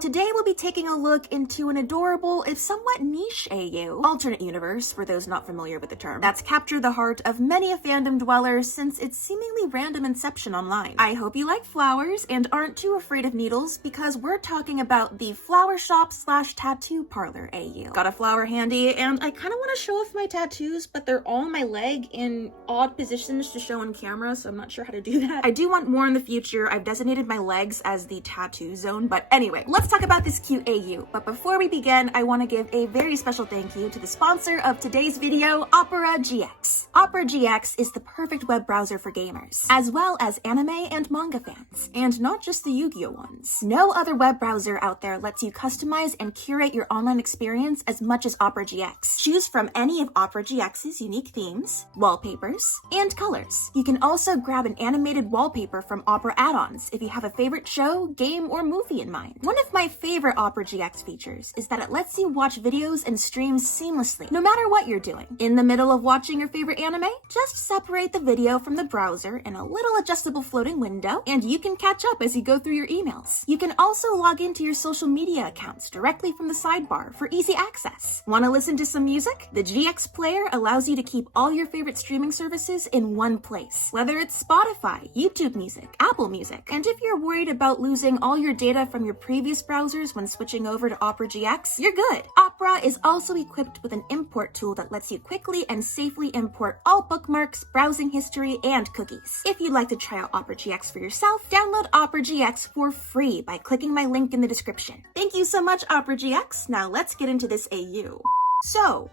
Today we'll be taking a look into an adorable, if somewhat niche AU, alternate universe for those not familiar with the term, that's captured the heart of many a fandom dweller since its seemingly random inception online. I hope you like flowers and aren't too afraid of needles, because we're talking about the flower shop / tattoo parlor AU. Got a flower handy, and I kind of want to show off my tattoos, but they're all on my leg in odd positions to show on camera, so I'm not sure how to do that. I do want more in the future. I've designated my legs as the tattoo zone, but anyway, let's talk about this cute AU. But before we begin, I want to give a very special thank you to the sponsor of today's video, Opera GX. Opera GX is the perfect web browser for gamers, as well as anime and manga fans, and not just the Yu-Gi-Oh ones. No other web browser out there lets you customize and curate your online experience as much as Opera GX. Choose from any of Opera GX's unique themes, wallpapers, and colors. You can also grab an animated wallpaper from Opera add-ons if you have a favorite show, game, or movie in mind. One of my favorite Opera GX features is that it lets you watch videos and streams seamlessly, no matter what you're doing. In the middle of watching your favorite anime, just separate the video from the browser in a little adjustable floating window, and you can catch up as you go through your emails. You can also log into your social media accounts directly from the sidebar for easy access. Want to listen to some music? The GX player allows you to keep all your favorite streaming services in one place, whether it's Spotify, YouTube Music, Apple Music. And if you're worried about losing all your data from your previous browsers when switching over to Opera GX, you're good. Opera is also equipped with an import tool that lets you quickly and safely import all bookmarks, browsing history, and cookies. If you'd like to try out Opera GX for yourself, download Opera GX for free by clicking my link in the description. Thank you so much, Opera GX. Now let's get into this AU. So,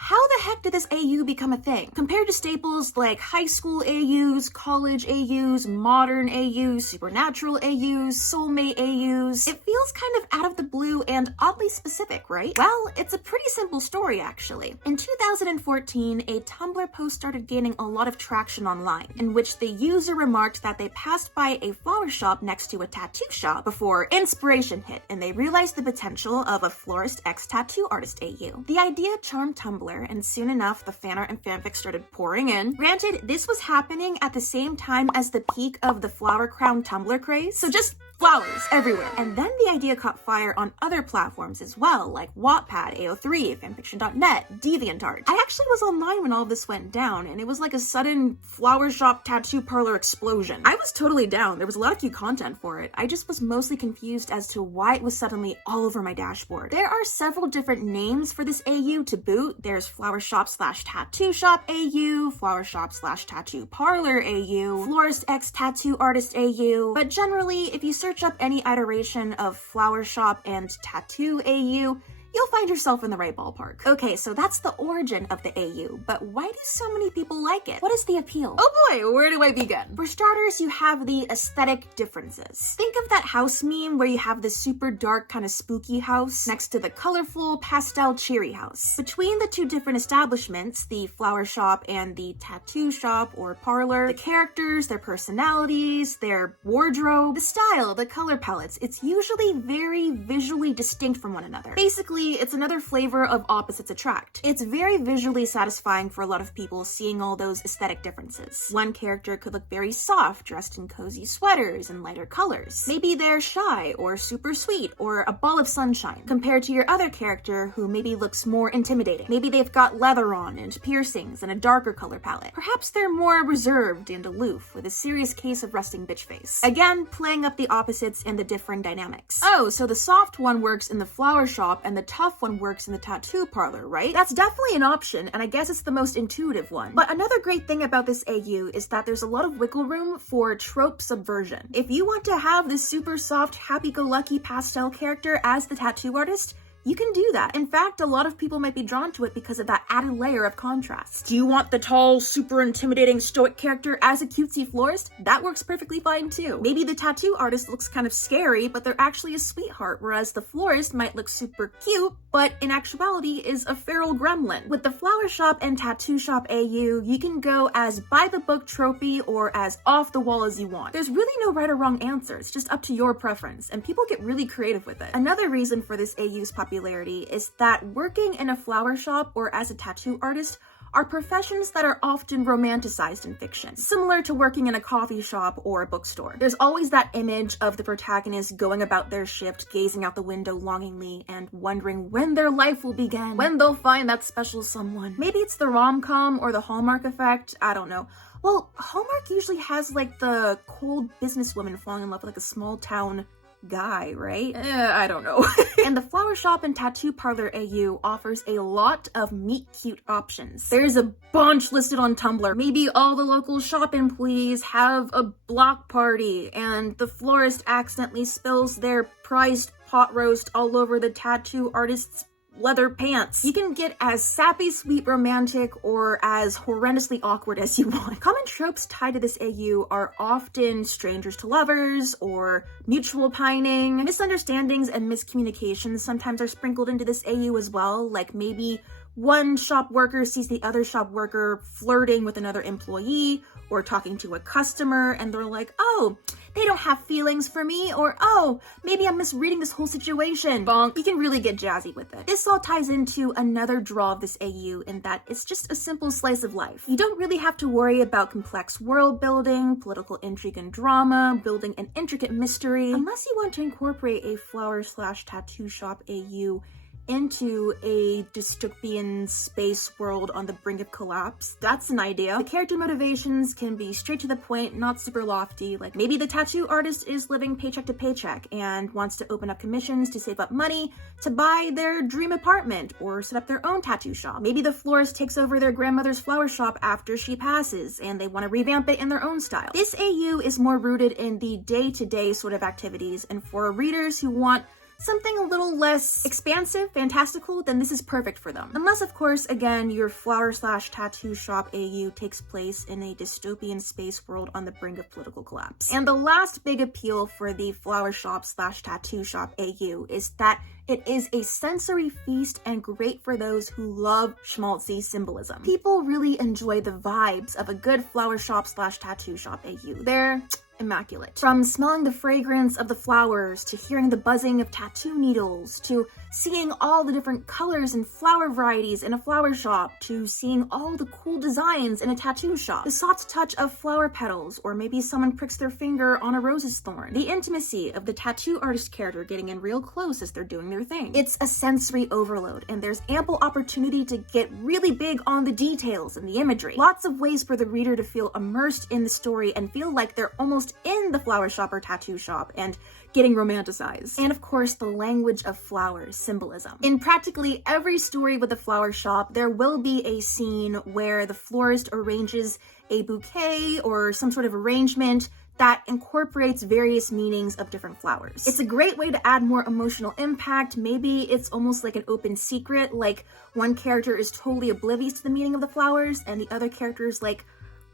how the heck did this AU become a thing? Compared to staples like high school AUs, college AUs, modern AUs, supernatural AUs, soulmate AUs, it feels kind of out of the blue and oddly specific, right? Well, it's a pretty simple story actually. In 2014, a Tumblr post started gaining a lot of traction online, in which the user remarked that they passed by a flower shop next to a tattoo shop before inspiration hit, and they realized the potential of a florist x tattoo artist AU. The idea charmed Tumblr, and soon enough the fanart and fanfic started pouring in. Granted, this was happening at the same time as the peak of the flower crown Tumblr craze, so just flowers everywhere. And then the idea caught fire on other platforms as well, like Wattpad, AO3, fanfiction.net, DeviantArt. I actually was online when all of this went down, and it was like a sudden flower shop tattoo parlor explosion. I was totally down. There was a lot of cute content for it. I just was mostly confused as to why it was suddenly all over my dashboard. There are several different names for this AU to boot. There's flower shop / tattoo shop AU, flower shop / tattoo parlor AU, florist x tattoo artist AU, but generally, if you search up any iteration of flower shop and tattoo AU, you'll find yourself in the right ballpark. Okay, so that's the origin of the AU, but why do so many people like it? What is the appeal? Oh boy, where do I begin? For starters, you have the aesthetic differences. Think of that house meme where you have the super dark kind of spooky house next to the colorful pastel cheery house. Between the two different establishments, the flower shop and the tattoo shop or parlor, the characters, their personalities, their wardrobe, the style, the color palettes, it's usually very visually distinct from one another. Basically, it's another flavor of opposites attract. It's very visually satisfying for a lot of people seeing all those aesthetic differences. One character could look very soft, dressed in cozy sweaters and lighter colors. Maybe they're shy or super sweet or a ball of sunshine, compared to your other character who maybe looks more intimidating. Maybe they've got leather on and piercings and a darker color palette. Perhaps they're more reserved and aloof with a serious case of resting bitch face. Again, playing up the opposites and the different dynamics. Oh, so the soft one works in the flower shop and the tough one works in the tattoo parlor, right? That's definitely an option, and I guess it's the most intuitive one. But another great thing about this AU is that there's a lot of wiggle room for trope subversion. If you want to have this super soft, happy-go-lucky pastel character as the tattoo artist, you can do that. In fact, a lot of people might be drawn to it because of that added layer of contrast. Do you want the tall, super intimidating stoic character as a cutesy florist? That works perfectly fine too. Maybe the tattoo artist looks kind of scary, but they're actually a sweetheart, whereas the florist might look super cute, but in actuality is a feral gremlin. With the flower shop and tattoo shop AU, you can go as by-the-book tropey or as off-the-wall as you want. There's really no right or wrong answer, it's just up to your preference, and people get really creative with it. Another reason for this AU's popularity is that working in a flower shop or as a tattoo artist are professions that are often romanticized in fiction, similar to working in a coffee shop or a bookstore. There's always that image of the protagonist going about their shift, gazing out the window longingly and wondering when their life will begin, when they'll find that special someone. Maybe it's the rom-com or the Hallmark effect, I don't know. Well, Hallmark usually has like the cold businesswoman falling in love with like a small town guy, right? I don't know. And the flower shop and tattoo parlor AU offers a lot of meet cute options. There's a bunch listed on Tumblr. Maybe all the local shop employees have a block party and the florist accidentally spills their prized pot roast all over the tattoo artist's leather pants. You can get as sappy, sweet, romantic, or as horrendously awkward as you want. Common tropes tied to this AU are often strangers to lovers, or mutual pining. Misunderstandings and miscommunications sometimes are sprinkled into this AU as well, like maybe one shop worker sees the other shop worker flirting with another employee, or talking to a customer, and they're like, oh, they don't have feelings for me, or oh, maybe I'm misreading this whole situation. Bonk. You can really get jazzy with it. This all ties into another draw of this AU in that it's just a simple slice of life. You don't really have to worry about complex world building, political intrigue and drama, building an intricate mystery, unless you want to incorporate a flower/tattoo shop AU into a dystopian space world on the brink of collapse. That's an idea. The character motivations can be straight to the point, not super lofty. Like maybe the tattoo artist is living paycheck to paycheck and wants to open up commissions to save up money to buy their dream apartment or set up their own tattoo shop. Maybe the florist takes over their grandmother's flower shop after she passes and they want to revamp it in their own style. This AU is more rooted in the day-to-day sort of activities, and for readers who want something a little less expansive, fantastical, then this is perfect for them. Unless, of course, again, your flower/tattoo shop AU takes place in a dystopian space world on the brink of political collapse. And the last big appeal for the flower shop/tattoo shop AU is that it is a sensory feast and great for those who love schmaltzy symbolism. People really enjoy the vibes of a good flower shop/tattoo shop AU. They're immaculate. From smelling the fragrance of the flowers, to hearing the buzzing of tattoo needles, to seeing all the different colors and flower varieties in a flower shop, to seeing all the cool designs in a tattoo shop, the soft touch of flower petals, or maybe someone pricks their finger on a rose's thorn, the intimacy of the tattoo artist character getting in real close as they're doing their thing. It's a sensory overload, and there's ample opportunity to get really big on the details and the imagery. Lots of ways for the reader to feel immersed in the story and feel like they're almost in the flower shop or tattoo shop and getting romanticized. And of course, the language of flowers, symbolism. In practically every story with a flower shop, there will be a scene where the florist arranges a bouquet or some sort of arrangement that incorporates various meanings of different flowers. It's a great way to add more emotional impact. Maybe it's almost like an open secret, like one character is totally oblivious to the meaning of the flowers and the other character is like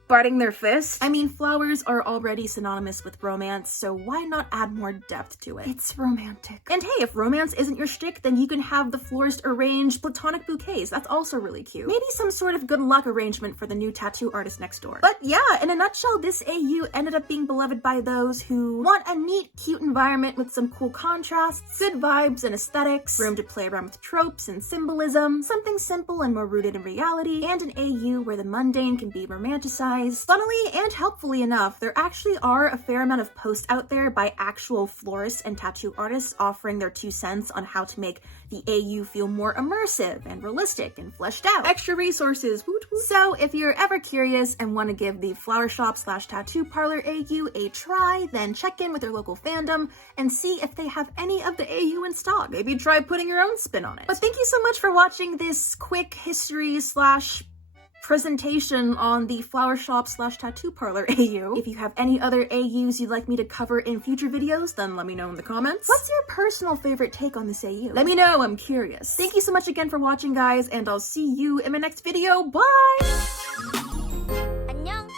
biting their fist. I mean, flowers are already synonymous with romance, so why not add more depth to it? It's romantic. And hey, if romance isn't your shtick, then you can have the florist arrange platonic bouquets. That's also really cute. Maybe some sort of good luck arrangement for the new tattoo artist next door. But yeah, in a nutshell, this AU ended up being beloved by those who want a neat, cute environment with some cool contrasts, good vibes and aesthetics, room to play around with tropes and symbolism, something simple and more rooted in reality, and an AU where the mundane can be romanticized. Funnily and helpfully enough, there actually are a fair amount of posts out there by actual florists and tattoo artists offering their 2 cents on how to make the AU feel more immersive and realistic and fleshed out. Extra resources, woot woot. So if you're ever curious and want to give the flower shop/tattoo parlor AU a try, then check in with your local fandom and see if they have any of the AU in stock. Maybe try putting your own spin on it. But thank you so much for watching this quick history / presentation on the flower shop/tattoo parlor AU. If you have any other AUs you'd like me to cover in future videos, then let me know in the comments. What's your personal favorite take on this AU? Let me know, I'm curious. Thank you so much again for watching, guys, and I'll see you in my next video. Bye! 안녕.